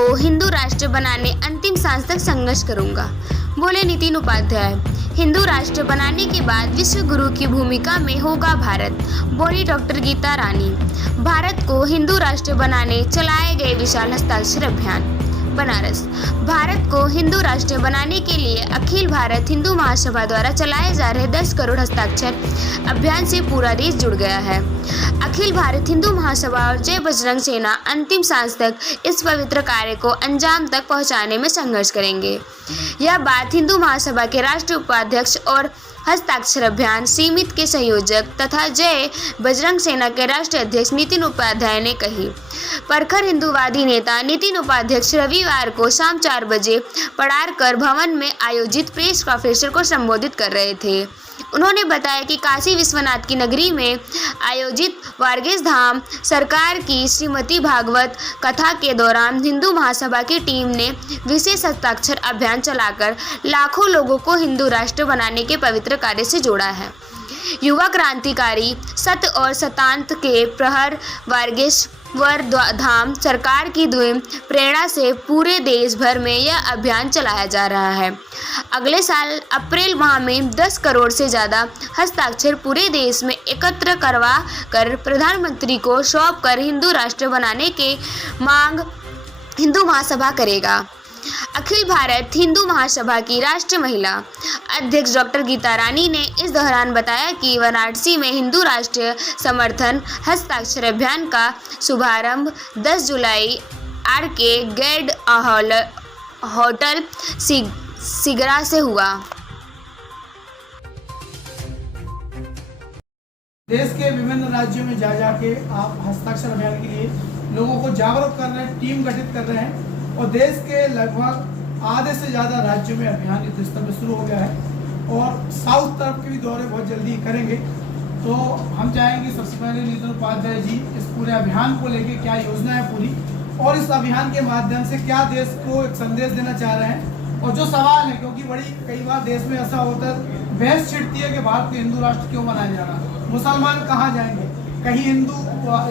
को हिंदू राष्ट्र बनाने अंतिम सांस तक संघर्ष करूंगा, बोले नितिन उपाध्याय। हिंदू राष्ट्र बनाने के बाद विश्व गुरु की भूमिका में होगा भारत, बोली डॉक्टर गीता रानी। भारत को हिंदू राष्ट्र बनाने चलाए गए विशाल हस्ताक्षर अभियान। बनारस। भारत को हिंदू राष्ट्र बनाने के लिए अखिल भारत हिंदू महासभा द्वारा चलाए जा रहे 10 करोड़ हस्ताक्षर अभियान से पूरा देश जुड़ गया है। अखिल भारत हिंदू महासभा और जय बजरंग सेना अंतिम सांस तक इस पवित्र कार्य को अंजाम तक पहुंचाने में संघर्ष करेंगे। यह बात हिंदू महासभा के राष्ट्रीय उपाध्यक्ष और हस्ताक्षर अभियान सीमित के संयोजक तथा जय बजरंग सेना के राष्ट्रीय अध्यक्ष नितिन उपाध्याय ने कही। प्रखर हिंदूवादी नेता नितिन उपाध्याय रविवार को शाम 4 बजे पड़ारकर भवन में आयोजित प्रेस कॉन्फ्रेंस को संबोधित कर रहे थे। उन्होंने बताया कि काशी विश्वनाथ की नगरी में आयोजित वारगेश धाम सरकार की श्रीमती भागवत कथा के दौरान हिंदू महासभा की टीम ने विशेष हस्ताक्षर अभियान चलाकर लाखों लोगों को हिंदू राष्ट्र बनाने के पवित्र कार्य से जोड़ा है। युवा क्रांतिकारी सत्य और सतांत के प्रहर वारगेश्वर धाम सरकार की द्विम प्रेरणा से पूरे देश भर में यह अभियान चलाया जा रहा है। अगले साल अप्रैल माह में 10 करोड़ से ज़्यादा हस्ताक्षर पूरे देश में एकत्र करवा कर प्रधानमंत्री को सौंप कर हिंदू राष्ट्र बनाने के मांग हिंदू महासभा करेगा। अखिल भारत हिंदू महासभा की राष्ट्रीय महिला अध्यक्ष डॉक्टर गीता रानी ने इस दौरान बताया कि वाराणसी में हिंदू राष्ट्रीय समर्थन हस्ताक्षर अभियान का शुभारंभ 10 जुलाई आरके गेड होटल सिगरा से हुआ। देश के विभिन्न राज्यों में जा जाके आप हस्ताक्षर अभियान के लिए लोगों को जागरूक कर रहे हैं, टीम गठित कर रहे हैं और देश के लगभग आधे से ज़्यादा राज्यों में अभियान युद्ध स्तर पर शुरू हो गया है और साउथ तरफ के भी दौरे बहुत जल्दी करेंगे। तो हम चाहेंगे सबसे पहले नितिन उपाध्याय जी इस पूरे अभियान को लेके क्या योजना है पूरी और इस अभियान के माध्यम से क्या देश को एक संदेश देना चाह रहे हैं। और जो सवाल है, क्योंकि बड़ी कई बार देश में ऐसा होता है बहस छिड़ती है कि भारत को हिंदू राष्ट्र क्यों बनाया जा रहा है, मुसलमान कहाँ जाएंगे, कहीं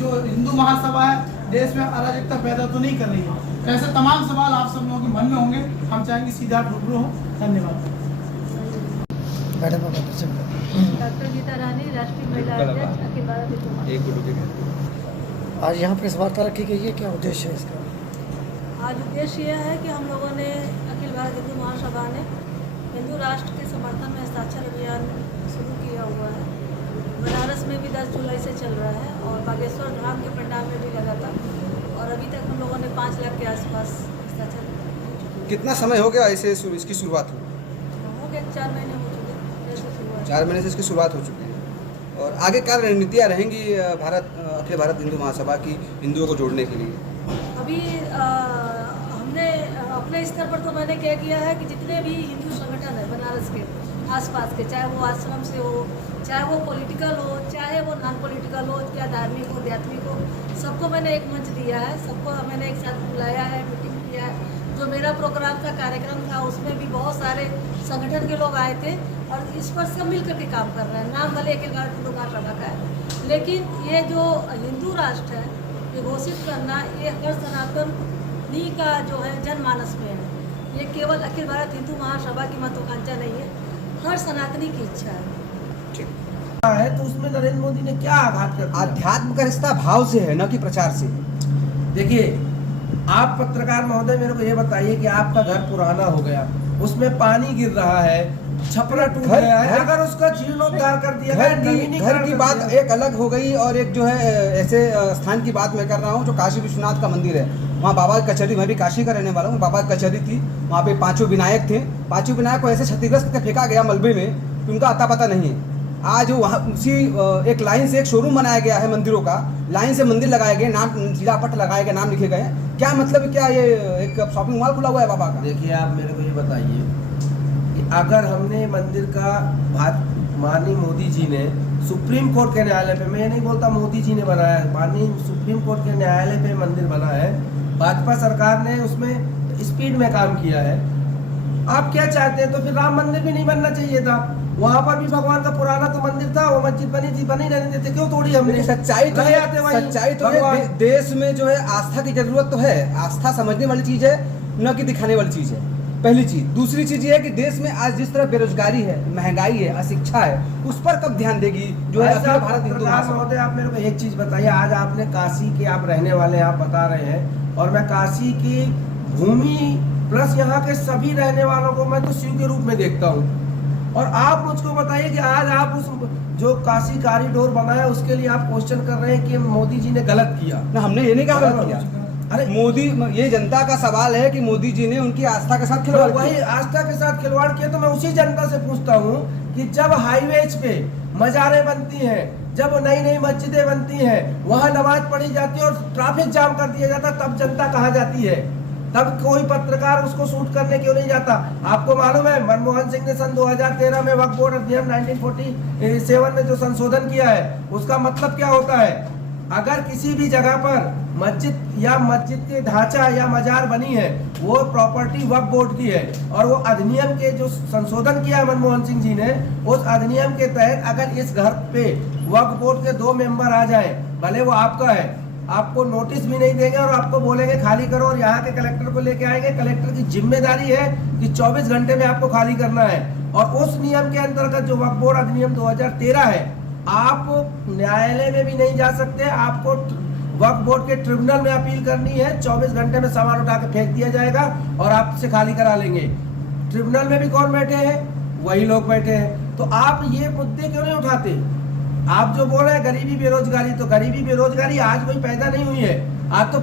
जो हिंदू महासभा है देश में अराजकता पैदा तो नहीं कर रही है। ऐसे तमाम सवाल आप सब लोगों के मन में होंगे, हम चाहेंगे सीधा रूबरू हो। धन्यवाद। डॉक्टर गीता रानी, राष्ट्रीय महिला अध्यक्ष अखिल भारत हिंदू महासभा। आज यहाँ प्रेस वार्ता रखी गई है, क्या उद्देश्य है इसका? आज उद्देश्य यह है कि हम लोगों ने अखिल भारत हिंदू महासभा ने हिंदू राष्ट्र के समर्थन में हस्ताक्षर अभियान शुरू किया हुआ है। बनारस में भी 10 जुलाई से चल रहा है और बागेश्वर धाम के पंडाल में भी लगा था और अभी तक हम लोगों ने 5 लाख के आसपास हस्ताक्षर। कितना समय हो गया ऐसे इसकी शुरुआत हो गया 4 महीने हो चुके। 4 महीने से इसकी शुरुआत हो चुकी है और आगे क्या रणनीतियाँ रहेंगी अखिल भारत हिंदू महासभा की हिंदुओं को जोड़ने के लिए? अभी हमने अपने स्तर पर तो मैंने क्या किया है कि जितने भी हिंदू संगठन है बनारस के आसपास के, चाहे वो आश्रम से हो, चाहे वो पॉलिटिकल हो, चाहे वो नॉन पॉलिटिकल हो, या धार्मिक हो, आध्यात्मिक हो, सबको मैंने एक मंच दिया है, सबको मैंने एक साथ बुलाया है, मीटिंग किया है। जो मेरा प्रोग्राम था, कार्यक्रम था, उसमें भी बहुत सारे संगठन के लोग आए थे और इस पर सब मिल करके काम कर रहे हैं। नाम भले अखिल भारत हिंदू महासभा का है, लेकिन ये जो हिंदू राष्ट्र है ये घोषित करना, ये हर सनातनी का जो है जनमानस में है। ये केवल अखिल भारत हिंदू महासभा की महत्वाकांक्षा नहीं है, हर सनातनी की इच्छा है। तो उसमें नरेंद्र मोदी ने क्या आघात कर दिया? आध्यात्म का रिश्ता भाव से है, न कि प्रचार से। देखिए, आप पत्रकार महोदय मेरे को ये बताइए कि आपका घर पुराना हो गया, उसमें पानी गिर रहा है, छपरा टूट गया है, अगर उसका जीर्णोद्धार कर दिया घर की बात एक अलग हो गई और एक जो है ऐसे स्थान की बात मैं कर रहा हूँ जो काशी विश्वनाथ का मंदिर है। वहाँ बाबा की कचहरी, मैं भी काशी का रहने वाला हूँ, बाबा की कचहरी थी, वहाँ पे 5 विनायक थे। 5 विनायक को ऐसे क्षतिग्रस्त करके फेंका गया मलबे में कि उनका अता पता नहीं है। आज वहाँ उसी एक लाइन से एक शोरूम बनाया गया है मंदिरों का, लाइन से मंदिर लगाए गए, नाम शिलापट लगाए गए, नाम लिखे गए। क्या मतलब, क्या ये एक शॉपिंग मॉल खुला हुआ है बाबा का? देखिए, आप मेरे को ये बताइए कि अगर हमने मंदिर का माननीय मोदी जी ने सुप्रीम कोर्ट के न्यायालय पे, मैं नहीं बोलता मोदी जी ने बनाया है, माननीय सुप्रीम कोर्ट के न्यायालय पे मंदिर बना है, भाजपा सरकार ने उसमें स्पीड में काम किया है, आप क्या चाहते हैं? तो फिर राम मंदिर भी नहीं बनना चाहिए था। वहां पर भी भगवान का पुराना तो मंदिर था, वो मस्जिद बनी थी, बनी रहने देते, क्यों तोड़ी हमने? लेकिन सच्चाई तो रहे आते है, वहीं सच्चाई तो है। भगवान। देश में जो है आस्था की जरूरत तो है, आस्था समझने वाली चीज है, न कि दिखाने वाली चीज है, पहली चीज। दूसरी चीज ये है कि देश में आज जिस तरह बेरोजगारी है, महंगाई है, अशिक्षा है, उस पर कब ध्यान देगी जो है अखिल भारत हिंदू महासभा। महोदय, आप मेरे को एक चीज बताइए, आज आपने काशी के आप रहने वाले हैं, आप बता रहे हैं, और मैं काशी की भूमि प्लस यहाँ के सभी रहने वालों को मैं तो शिव के रूप में देखता हूँ, और आप मुझको बताइए कि आज आप उस जो काशी कॉरिडोर बना है उसके लिए आप क्वेश्चन कर रहे हैं कि मोदी जी ने गलत किया। ना, हमने ये नहीं कहा गलत किया। अरे मोदी, ये जनता का सवाल है कि मोदी जी ने उनकी आस्था के साथ खिलवाड़ तो वही किया। आस्था के साथ खिलवाड़ किया, तो मैं उसी जनता से पूछता हूँ कि जब हाईवेज पे मजारें बनती हैं, जब नई नई मस्जिदें बनती हैं, वहाँ नमाज पढ़ी जाती है और ट्रैफिक जाम कर दिया जाता, तब जनता कहाँ जाती है? तब कोई पत्रकार उसको शूट करने क्यों नहीं जाता? आपको मालूम है मनमोहन सिंह ने सन 2013 में वक्फ बोर्ड अधिनियम 1947 में जो संशोधन किया है, उसका मतलब क्या होता है? अगर किसी भी जगह पर मस्जिद या मस्जिद के ढांचा या मजार बनी है, वो प्रॉपर्टी वक्फ बोर्ड की है, और वो अधिनियम के जो संशोधन किया है मनमोहन सिंह जी ने, उस अधिनियम के तहत अगर इस घर पे वक्फ बोर्ड के 2 मेंबर आ जाएं, भले वो आपका है, आपको नोटिस भी नहीं देंगे और आपको बोलेंगे खाली करो, और यहाँ के कलेक्टर को लेके आएंगे। कलेक्टर की जिम्मेदारी है कि 24 घंटे में आपको खाली करना है, और उस नियम के अंतर्गत जो वक्फ बोर्ड अधिनियम 2013 है, आप न्यायालय में भी नहीं जा सकते, आपको वक्फ बोर्ड के ट्रिब्यूनल में अपील करनी है, 24 घंटे में सामान उठा के फेंक दिया जाएगा और आपसे खाली करा लेंगे। ट्रिब्यूनल में भी कौन बैठे हैं? वही लोग बैठे हैं। तो आप ये मुद्दे क्यों नहीं उठाते? आप जो बोल रहे हैं गरीबी बेरोजगारी, तो गरीबी बेरोजगारी आज कोई पैदा नहीं हुई है, आज तो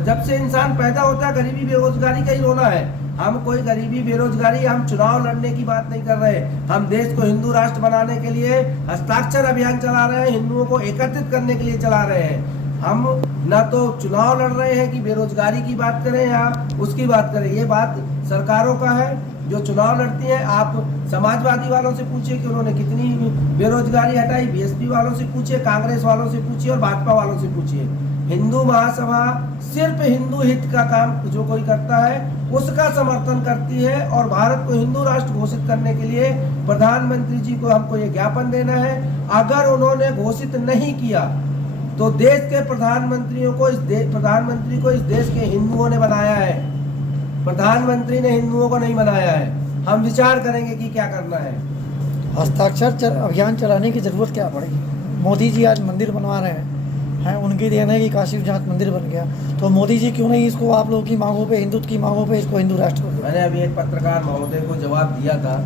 जब से इंसान पैदा होता है गरीबी बेरोजगारी का ही रोना है। हम कोई गरीबी बेरोजगारी, हम चुनाव लड़ने की बात नहीं कर रहे, हम देश को हिंदू राष्ट्र बनाने के लिए हस्ताक्षर अभियान चला रहे हैं, हिंदुओं को एकत्रित करने के लिए चला रहे हैं। हम ना तो चुनाव लड़ रहे हैं कि बेरोजगारी की बात करें या उसकी बात करें, ये बात सरकारों का है जो चुनाव लड़ती हैं। आप समाजवादी वालों से पूछिए कि उन्होंने कितनी बेरोजगारी हटाई, बीएसपी वालों से पूछिए, कांग्रेस वालों से पूछिए और भाजपा वालों से पूछिए। हिंदू महासभा सिर्फ हिंदू हित का काम जो कोई करता है उसका समर्थन करती है, और भारत को हिंदू राष्ट्र घोषित करने के लिए प्रधानमंत्री जी को हमको ये ज्ञापन देना है। अगर उन्होंने घोषित नहीं किया तो देश के प्रधानमंत्री को इस देश के हिंदुओं ने बनाया है, प्रधानमंत्री ने हिंदुओं को नहीं बनाया है। हम विचार करेंगे कि क्या करना है। हस्ताक्षर अभियान चलाने की ज़रूरत क्या पड़ेगी? मोदी जी आज मंदिर बनवा रहे हैं, उनकी देन है कि काशी विश्वनाथ मंदिर बन गया, तो मोदी जी क्यों नहीं इसको आप लोगों की मांगों पे, हिंदुत्व की मांगों पे इसको हिंदू राष्ट्र को? मैंने अभी एक पत्रकार महोदय को जवाब दिया था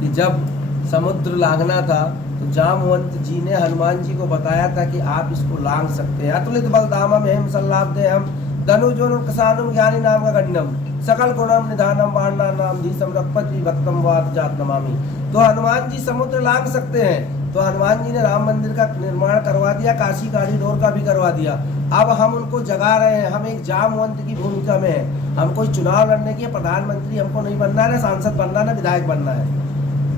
कि जब समुद्र लांघना था तो जामवंत जी ने हनुमान जी को बताया था कि आप इसको लांघ सकते हैं। अतुलित बलधामम हेम सल्लाभदेहम धनुजोन किसानुम ज्ञानी नाम का गण्डम सकल गुणम निधानम बाणा नाम धीसम रघुपति विभक्तम वाद जात नमामि। तो हनुमान जी समुद्र लांघ सकते हैं, तो हनुमान जी ने राम मंदिर का निर्माण करवा दिया, काशी कॉरिडोर का भी करवा दिया। अब हम उनको जगा रहे हैं, हम एक जामवंत की भूमिका में हैं। हम कोई चुनाव लड़ने की, प्रधानमंत्री हमको नहीं बनना है, ना सांसद बनना, ना विधायक बनना है।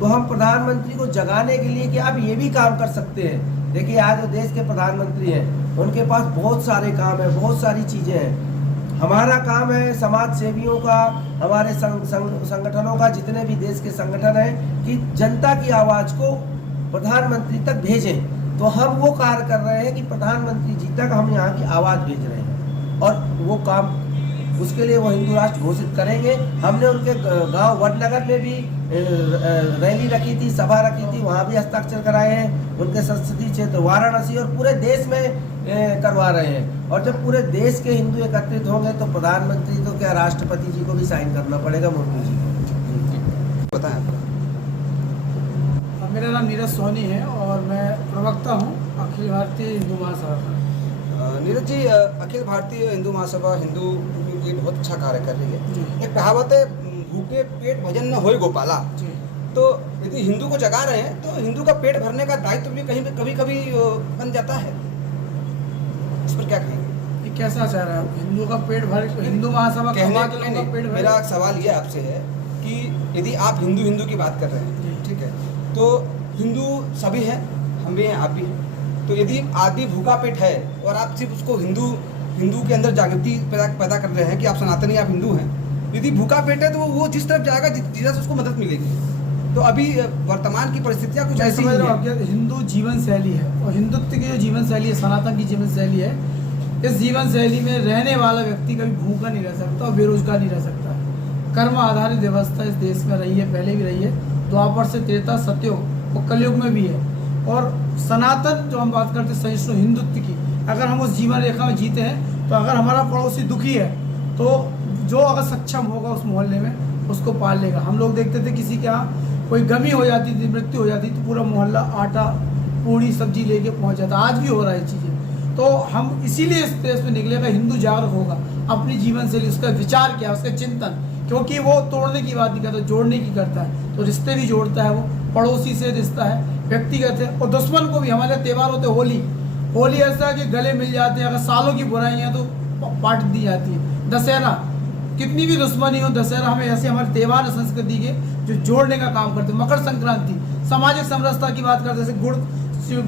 तो हम प्रधानमंत्री को जगाने के लिए कि आप ये भी काम कर सकते हैं। देखिए आज जो देश के प्रधानमंत्री हैं उनके पास बहुत सारे काम है, बहुत सारी चीजें हैं। हमारा काम है समाज सेवियों का, हमारे संगठनों का, जितने भी देश के संगठन हैं, कि जनता की आवाज को प्रधानमंत्री तक भेजें। तो हम वो कार्य कर रहे हैं कि प्रधानमंत्री जी तक हम यहाँ की आवाज भेज रहे हैं, और वो काम उसके लिए वो हिंदू राष्ट्र घोषित करेंगे। हमने उनके गांव वडनगर में भी रैली रखी थी, सभा रखी थी, वहाँ भी हस्ताक्षर कराए हैं। उनके संसदीय क्षेत्र वाराणसी और पूरे देश में करवा रहे हैं। और जब पूरे देश के हिंदू एकत्रित होंगे तो प्रधानमंत्री तो क्या, राष्ट्रपति जी को भी साइन करना पड़ेगा, मुर्मू जी को। बताएं। मेरा नाम नीरज सोनी है और मैं प्रवक्ता हूँ अखिल भारतीय हिंदू महासभा का। नीरज जी, अखिल भारतीय हिंदू महासभा हिंदू की बहुत अच्छा कार्य कर रही है। एक कहावत है, भूखे पेट भजन न होए गोपाला। तो यदि हिंदू को जगा रहे हैं तो हिंदू का पेट भरने का दायित्व भी कहीं कभी कभी बन जाता है। इस पर क्या कहेंगे? ये कैसा चाह रहे हैं आप? हिंदू का पेट भर, हिंदू महासभा कहने का पेट भर। मेरा सवाल ये आपसे है कि यदि आप हिंदू की बात कर रहे हैं, ठीक है, तो हिंदू सभी हैं, हम भी हैं, आप भी हैं। तो यदि आदमी भूखा पेट है और आप सिर्फ उसको हिंदू के अंदर जागृति पैदा कर रहे हैं कि आप सनातनी, आप हिंदू हैं, यदि भूखा पेट है तो वो जिस तरफ जाएगा जिस तरह से उसको मदद मिलेगी। तो अभी वर्तमान की परिस्थितियाँ कुछ मैं ऐसी समझ ही रहा हूँ हैं। कि हिंदू जीवन शैली है और हिंदुत्व की जो जीवन शैली है, सनातन की जीवन शैली है, इस जीवन शैली में रहने वाला व्यक्ति कभी भूखा नहीं रह सकता और बेरोजगार नहीं रह सकता। कर्म आधारित व्यवस्था इस देश में रही है, पहले भी रही है, द्वापर से त्रेता, सतयुग और कलयुग में भी है। और सनातन जो हम बात करते हैं सहिष्णु हिंदुत्व की, अगर हम उस जीवन रेखा में जीते हैं तो अगर हमारा पड़ोसी दुखी है तो जो अगर सक्षम होगा उस मोहल्ले में उसको पाल लेगा। हम लोग देखते थे किसी के यहाँ कोई गमी हो जाती थी, मृत्यु हो जाती तो पूरा मोहल्ला आटा पूड़ी सब्जी लेके पहुंच जाता। आज भी हो रहा है चीज़ें। तो हम इसीलिए इस देश में निकलेगा, हिंदू जागरूक होगा, अपनी जीवन शैली, उसका विचार क्या, उसका चिंतन, क्योंकि वो तोड़ने की बात नहीं करता, जोड़ने की करता है। तो रिश्ते भी जोड़ता है, वो पड़ोसी से रिश्ता है, व्यक्तिगत है। और दुश्मन को भी, हमारे त्यौहार होते होली, होली ऐसा है कि गले मिल जाते हैं, अगर सालों की बुराइयाँ तो पाट दी जाती है। दशहरा, कितनी भी दुश्मनी हो, दशहरा हमें ऐसे हमारे त्यौहार है संस्कृति के जो जोड़ने का काम करते हैं। मकर संक्रांति सामाजिक समरसता की बात करते हैं, जैसे गुड़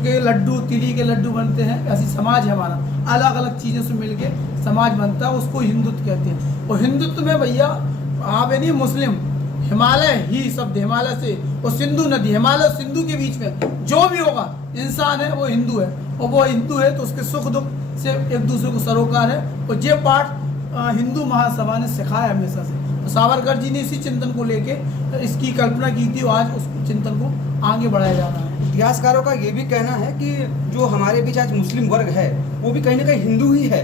के लड्डू, तिली के लड्डू बनते हैं, ऐसी समाज है हमारा, अलग अलग चीज़ों से मिलके समाज बनता है, उसको हिंदुत्व कहते हैं। और हिंदुत्व में भैया आप नहीं मुस्लिम, हिमालय ही शब्द, हिमालय से और सिंधु नदी, हिमालय और सिंधु के बीच में जो भी होगा इंसान है वो हिंदू है, और वो हिंदू है तो उसके सुख दुख से एक दूसरे को सरोकार है। और ये पाठ हिंदू महासभा ने सिखाया हमेशा से। तो सावरकर जी ने इसी चिंतन को लेके इसकी कल्पना की थी और आज उस चिंतन को आगे बढ़ाया जा रहा है। इतिहासकारों का ये भी कहना है कि जो हमारे बीच आज मुस्लिम वर्ग है वो भी कहीं ना कहीं हिंदू ही है,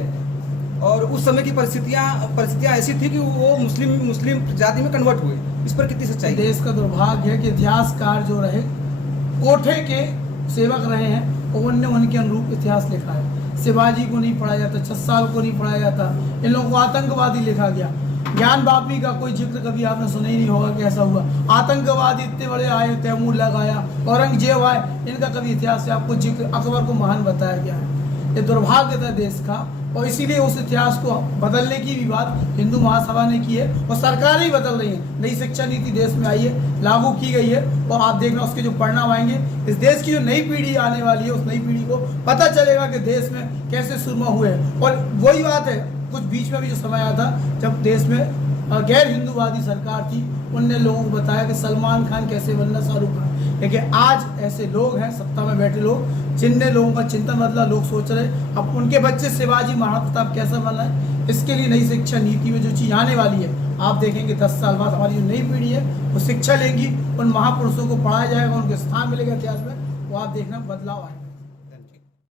और उस समय की परिस्थितियाँ ऐसी थी कि वो मुस्लिम जाति में कन्वर्ट हुए। इस पर कितनी सच्चाई है? देश का दुर्भाग्य है कि इतिहासकार जो रहे कोठे के सेवक रहे हैं और उनने उनके अनुरूप इतिहास लिखा है। शिवाजी को नहीं पढ़ाया जाता, छत्साल को नहीं पढ़ाया जाता, इन लोगों को आतंकवादी लिखा गया। ज्ञान बापी का कोई जिक्र कभी आपने सुना ही नहीं होगा कि ऐसा हुआ। आतंकवादी इतने बड़े आए, तैमूर लगाया, औरंगजेब आए, इनका कभी इतिहास से आपको जिक्र, अकबर को महान बताया गया है। ये दुर्भाग्य था देश का, और इसीलिए उस इतिहास को बदलने की भी बात हिंदू महासभा ने की है और सरकारें ही बदल रही हैं। नई शिक्षा नीति देश में आई है, लागू की गई है, और आप देखना उसके जो परिणाम आएंगे, इस देश की जो नई पीढ़ी आने वाली है उस नई पीढ़ी को पता चलेगा कि देश में कैसे सुरमा हुए हैं। और वही बात है, कुछ बीच में भी जो समय आया था जब देश में गैर हिंदूवादी सरकार थी, उनने लोगों को बताया कि सलमान खान कैसे बनना, शाहरुख खान। लेकिन आज ऐसे लोग हैं सत्ता में बैठे लोग, जिनने लोगों का चिंतन बदला। लोग सोच रहे अब उनके बच्चे शिवाजी महाराणा प्रताप कैसा बनना है। इसके लिए नई शिक्षा नीति में जो चीज़ आने वाली है, आप देखेंगे 10 साल बाद हमारी जो नई पीढ़ी है वो शिक्षा लेंगी, उन महापुरुषों को पढ़ाया जाएगा, उनके स्थान मिलेगा इतिहास में, वो आप देखना बदलाव आएगा।